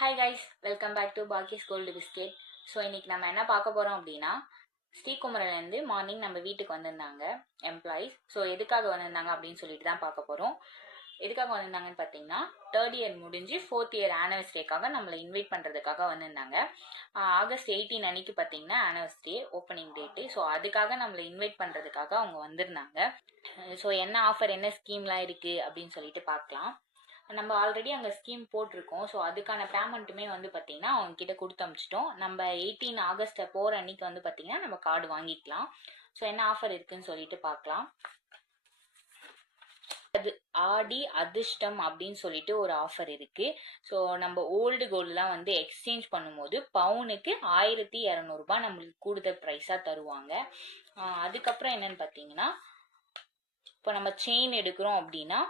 Hi guys, welcome back to பாக்கிஸ் gold biscuit. So இன்னைக்கு நம்ம என்ன பார்க்க போகிறோம் அப்படின்னா, ஸ்ரீகுமரன்லேருந்து மார்னிங் நம்ம வீட்டுக்கு வந்திருந்தாங்க எம்ப்ளாயீஸ். ஸோ எதுக்காக வந்திருந்தாங்க அப்படின்னு சொல்லிட்டு தான் பார்க்க போகிறோம். எதுக்காக வந்திருந்தாங்கன்னு பார்த்தீங்கன்னா, தேர்ட் இயர் முடிஞ்சு ஃபோர்த் இயர் ஆனிவர்சரிக்காக நம்மளை இன்வைட் பண்ணுறதுக்காக வந்திருந்தாங்க. ஆகஸ்ட் 18 அன்னைக்கு பார்த்தீங்கன்னா ஆனிவர்சரி ஓப்பனிங் டேட்டு. ஸோ அதுக்காக நம்மளை இன்வைட் பண்ணுறதுக்காக அவங்க வந்திருந்தாங்க. ஸோ என்ன ஆஃபர், என்ன ஸ்கீம்லாம் இருக்குது அப்படின்னு சொல்லிட்டு பார்க்கலாம். நம்ம ஆல்ரெடி அங்கே ஸ்கீம் போட்டிருக்கோம். ஸோ அதுக்கான பேமெண்ட்டுமே வந்து பார்த்தீங்கன்னா அவங்க கிட்ட கொடுத்து அமிச்சிட்டோம். நம்ம 18 ஆகஸ்ட் போகிற அன்னைக்கு வந்து பார்த்தீங்கன்னா நம்ம கார்டு வாங்கிக்கலாம். ஸோ என்ன ஆஃபர் இருக்குன்னு சொல்லிட்டு பார்க்கலாம். அது ஆடி அதிர்ஷ்டம் அப்படின்னு சொல்லிட்டு ஒரு ஆஃபர் இருக்கு. ஸோ நம்ம ஓல்டு கோல்டுலாம் வந்து எக்ஸ்சேஞ்ச் பண்ணும்போது பவுனுக்கு 1200 ரூபாய் நம்மளுக்கு கூடுதல் ப்ரைஸாக தருவாங்க. அதுக்கப்புறம் என்னன்னு பார்த்தீங்கன்னா, இப்போ நம்ம செயின் எடுக்கிறோம் அப்படின்னா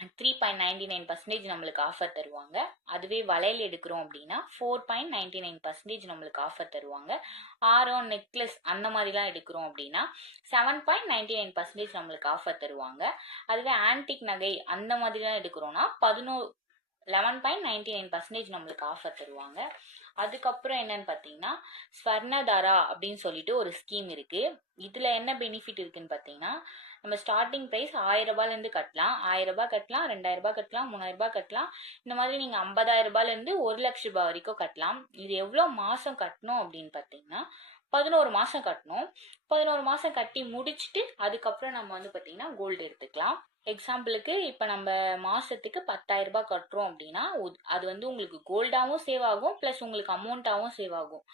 3.99% நம்மளுக்கு ஆஃபர் தருவாங்க. அதுவே வளையல் எடுக்கிறோம் அப்படின்னா 4.99% நம்மளுக்கு ஆஃபர் தருவாங்க. ஆரம், நெக்லஸ் அந்த மாதிரிலாம் எடுக்கிறோம் அப்படின்னா 7.99% நம்மளுக்கு ஆஃபர் தருவாங்க. அதுவே ஆன்டிக் நகை அந்த மாதிரிலாம் எடுக்கிறோம்னா 11.99% நம்மளுக்கு ஆஃபர் தருவாங்க. அதுக்கப்புறம் என்னன்னு பார்த்தீங்கன்னா, ஸ்வர்ணதாரா அப்படின்னு சொல்லிட்டு ஒரு ஸ்கீம் இருக்கு. இதுல என்ன பெனிஃபிட் இருக்குன்னு பார்த்தீங்கன்னா, நம்ம ஸ்டார்டிங் ப்ரைஸ் 1000 ரூபாயிலேருந்து கட்டலாம். 1000 ரூபாய் கட்டலாம், 2000 ரூபாய் கட்டலாம், 3000 ரூபாய் கட்டலாம். இந்த மாதிரி நீங்கள் 50,000 ரூபாயிலேருந்து 1,00,000 ரூபாய் வரைக்கும் கட்டலாம். இது எவ்வளோ மாதம் கட்டணும் அப்படின்னு பார்த்தீங்கன்னா 11 மாதம் கட்டணும். 11 மாதம் கட்டி முடிச்சுட்டு அதுக்கப்புறம் நம்ம வந்து பார்த்தீங்கன்னா கோல்டு எடுத்துக்கலாம். எக்ஸாம்பிளுக்கு இப்போ நம்ம மாதத்துக்கு 10,000 ரூபாய் கட்டுறோம் அப்படின்னா அது வந்து உங்களுக்கு கோல்டாகவும் சேவ் ஆகும், ப்ளஸ் உங்களுக்கு அமௌண்ட்டாகவும் சேவ் ஆகும்.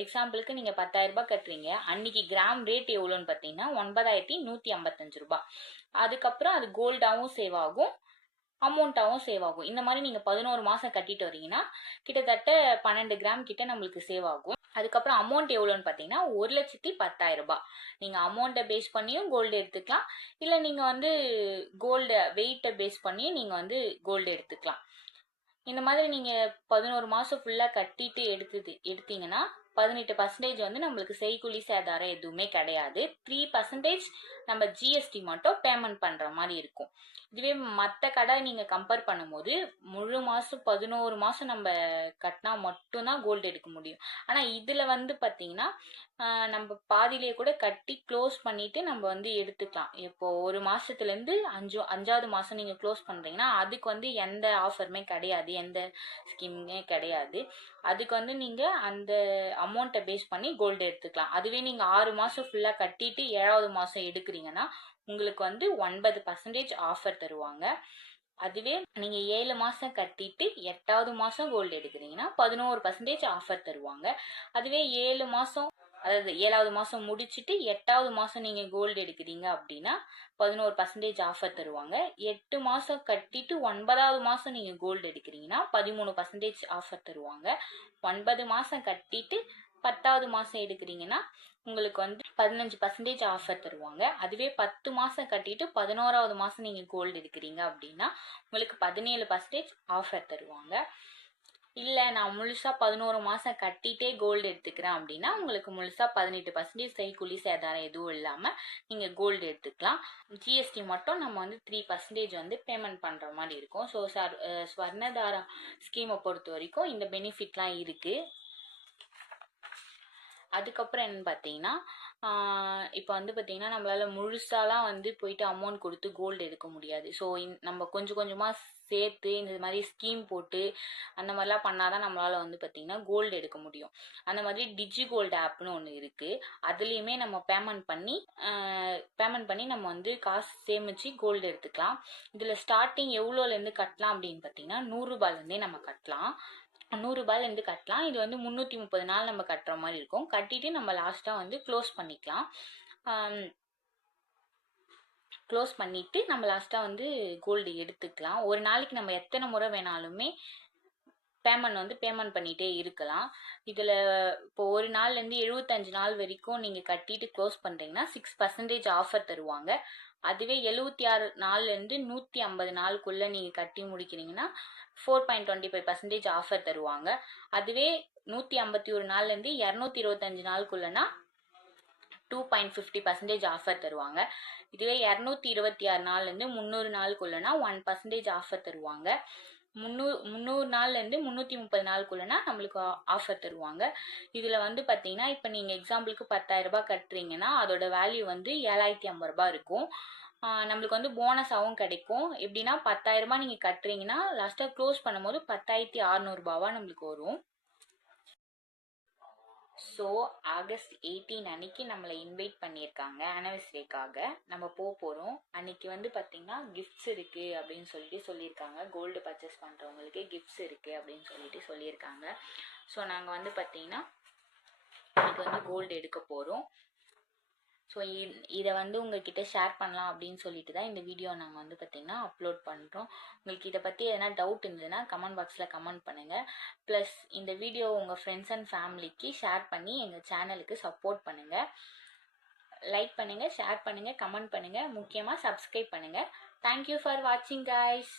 எக்ஸாம்பிளுக்கு நீங்கள் 10,000 ரூபாய் கட்டுறீங்க, அன்னைக்கு கிராம் ரேட் எவ்வளோன்னு பார்த்தீங்கன்னா 9,155 ரூபாய். அதுக்கப்புறம் அது கோல்டாகவும் சேவ் ஆகும், அமௌண்ட்டாகவும் சேவ் ஆகும். இந்த மாதிரி நீங்கள் 11 மாதம் கட்டிட்டு வரீங்கன்னா கிட்டத்தட்ட 12 கிராம் கிட்ட நம்மளுக்கு சேவ் ஆகும். அதுக்கப்புறம் அமௌண்ட் எவ்வளோன்னு பார்த்தீங்கன்னா 1,10,000 ரூபாய். நீங்கள் அமௌண்ட்டை பேஸ் பண்ணியும் கோல்டு எடுத்துக்கலாம், இல்லை நீங்கள் வந்து கோல்டு வெயிட்டை பேஸ் பண்ணியும் நீங்கள் வந்து கோல்டு எடுத்துக்கலாம். இந்த மாதிரி நீங்கள் 11 மாதம் ஃபுல்லாக கட்டிட்டு எடுத்தீங்கன்னா 18% வந்து நம்மளுக்கு செய்கூலி சேதாரம் எதுவுமே கிடையாது. 3% நம்ம ஜிஎஸ்டி மட்டும் பேமெண்ட் பண்ணுற மாதிரி இருக்கும். இதுவே மற்ற கடை நீங்கள் கம்பேர் பண்ணும்போது முழு மாதம் 11 மாதம் நம்ம கட்டினா மட்டும்தான் கோல்டு எடுக்க முடியும். ஆனால் இதில் வந்து பார்த்தீங்கன்னா நம்ம பாதியிலே கூட கட்டி க்ளோஸ் பண்ணிட்டு நம்ம வந்து எடுத்துக்கலாம். இப்போ ஒரு மாதத்துலேருந்து 5வது மாதம் நீங்கள் க்ளோஸ் பண்ணுறீங்கன்னா அதுக்கு வந்து எந்த ஆஃபருமே கிடையாது, எந்த ஸ்கீமுமே கிடையாது. அதுக்கு வந்து நீங்கள் அந்த அமௌண்ட்டை பேஸ் பண்ணி கோல்டு எடுத்துக்கலாம். அதுவே நீங்கள் 6 மாதம் ஃபுல்லாக கட்டிட்டு 7வது மாதம் எடுக்கிறீங்கன்னா உங்களுக்கு வந்து 9% ஆஃபர் தருவாங்க. அதுவே நீங்கள் 7 மாதம் கட்டிட்டு 8வது மாதம் கோல்டு எடுக்கிறீங்கன்னா 11% ஆஃபர் தருவாங்க. அதுவே 7 மாதம், அதாவது 7வது மாதம் முடிச்சுட்டு 8வது மாதம் நீங்கள் கோல்டு எடுக்கிறீங்க அப்படின்னா 11% ஆஃபர் தருவாங்க. 8 மாதம் கட்டிட்டு 9வது மாதம் நீங்கள் கோல்டு எடுக்கிறீங்கன்னா 13% ஆஃபர் தருவாங்க. 9 மாதம் கட்டிட்டு 10வது மாதம் எடுக்கிறீங்கன்னா உங்களுக்கு வந்து 15% ஆஃபர் தருவாங்க. அதுவே 10 மாதம் கட்டிட்டு 11வது மாதம் நீங்கள் கோல்டு எடுக்கிறீங்க அப்படின்னா உங்களுக்கு 17% ஆஃபர் தருவாங்க. இல்லை நான் முழுசாக 11 மாதம் கட்டிகிட்டே கோல்டு எடுத்துக்கிறேன் அப்படின்னா உங்களுக்கு முழுசாக 18% செய்கூலி சேதாரம் எதுவும் இல்லாமல் நீங்கள் கோல்டு எடுத்துக்கலாம். ஜிஎஸ்டி மட்டும் நம்ம வந்து 3% வந்து பேமெண்ட் பண்ணுற மாதிரி இருக்கும். ஸோ ஸ்வர்ணதாரா ஸ்கீமை பொறுத்த வரைக்கும் இந்த பெனிஃபிட்லாம் இருக்குது. அதுக்கப்புறம் என்னன்னு பார்த்தீங்கன்னா, இப்போ வந்து பார்த்தீங்கன்னா நம்மளால் முழுசாலாம் வந்து போயிட்டு அமௌண்ட் கொடுத்து கோல்டு எடுக்க முடியாது. ஸோ நம்ம கொஞ்சம் கொஞ்சமாக சேர்த்து இந்த மாதிரி ஸ்கீம் போட்டு அந்த மாதிரிலாம் பண்ணாதான் நம்மளால் வந்து பார்த்திங்கன்னா கோல்டு எடுக்க முடியும். அந்த மாதிரி டிஜி கோல்டு ஆப்னு ஒன்று இருக்குது. அதுலேயுமே நம்ம பேமெண்ட் பண்ணி நம்ம வந்து காசு சேமித்து கோல்டு எடுத்துக்கலாம். இதில் ஸ்டார்டிங் எவ்வளோலேருந்து கட்டலாம் அப்படின்னு பார்த்தீங்கன்னா 100 ரூபாயிலேருந்தே நம்ம கட்டலாம். 100 ரூபாயிலேருந்து கட்டலாம். இது வந்து 330 நாள் நம்ம கட்டுற மாதிரி இருக்கும். கட்டிட்டு நம்ம லாஸ்ட்டாக வந்து க்ளோஸ் பண்ணிக்கலாம். க்ளோஸ் பண்ணிவிட்டு நம்ம லாஸ்ட்டாக வந்து கோல்டு எடுத்துக்கலாம். ஒரு நாளைக்கு நம்ம எத்தனை முறை வேணாலுமே பேமெண்ட் பண்ணிகிட்டே இருக்கலாம். இதில் இப்போ ஒரு நாள்லேருந்து 75 நாள் வரைக்கும் நீங்கள் கட்டிட்டு க்ளோஸ் பண்ணுறீங்கன்னா 6% ஆஃபர் தருவாங்க. அதுவே 76 நாள்லேருந்து 150 நாளுக்குள்ளே நீங்கள் கட்டி முடிக்கிறீங்கன்னா 4.25% ஆஃபர் தருவாங்க. அதுவே 151 நாள்லேருந்து 225 நாளுக்குள்ளனா 2.50% ஆஃபர் தருவாங்க. இதுவே 226 நாள்லேருந்து 300 நாளுக்குள்ளனா 1% ஆஃபர் தருவாங்க. 300 நாள்லேருந்து 330 நாளுக்குள்ளனா நம்மளுக்கு ஆஃபர் தருவாங்க. இதில் வந்து பார்த்தீங்கன்னா இப்போ நீங்கள் எக்ஸாம்பிளுக்கு 10,000 ரூபாய் கட்டுறீங்கன்னா அதோட வேல்யூ வந்து 7,050 ரூபாய் இருக்கும். நம்மளுக்கு வந்து போனஸாகவும் கிடைக்கும். எப்படின்னா 10,000 ரூபாய் நீங்கள் கட்டுறீங்கன்னா லாஸ்ட்டாக க்ளோஸ் பண்ணும்போது 10,600 ரூபாவா நம்மளுக்கு வரும். ஸோ ஆகஸ்ட் 18 அன்னைக்கு நம்மளை இன்வைட் பண்ணியிருக்காங்க ஆனிவர்சரிக்காக. நம்ம போகிறோம். அன்னைக்கு வந்து பார்த்திங்கன்னா கிஃப்ட்ஸ் இருக்குது அப்படின்னு சொல்லியிருக்காங்க. கோல்டு பர்ச்சேஸ் பண்ணுறவங்களுக்கு கிஃப்ட்ஸ் இருக்குது அப்படின்னு சொல்லியிருக்காங்க. ஸோ நாங்கள் வந்து பார்த்திங்கன்னா இன்னைக்கு வந்து கோல்டு எடுக்க போகிறோம். ஸோ இதை வந்து உங்ககிட்ட ஷேர் பண்ணலாம் அப்படின்னு சொல்லிட்டு தான் இந்த வீடியோ நாங்கள் வந்து பார்த்திங்கன்னா அப்லோட் பண்ணுறோம். உங்களுக்கு இதை பற்றி எதனா டவுட் இருந்ததுன்னா கமெண்ட் பாக்ஸில் கமெண்ட் பண்ணுங்கள். ப்ளஸ் இந்த வீடியோ உங்கள் ஃப்ரெண்ட்ஸ் அண்ட் ஃபேமிலிக்கு ஷேர் பண்ணி எங்கள் சேனலுக்கு சப்போர்ட் பண்ணுங்கள். லைக் பண்ணுங்கள், ஷேர் பண்ணுங்கள், கமெண்ட் பண்ணுங்கள், முக்கியமாக சப்ஸ்கிரைப் பண்ணுங்கள். தேங்க்யூ ஃபார் வாட்சிங் கைஸ்.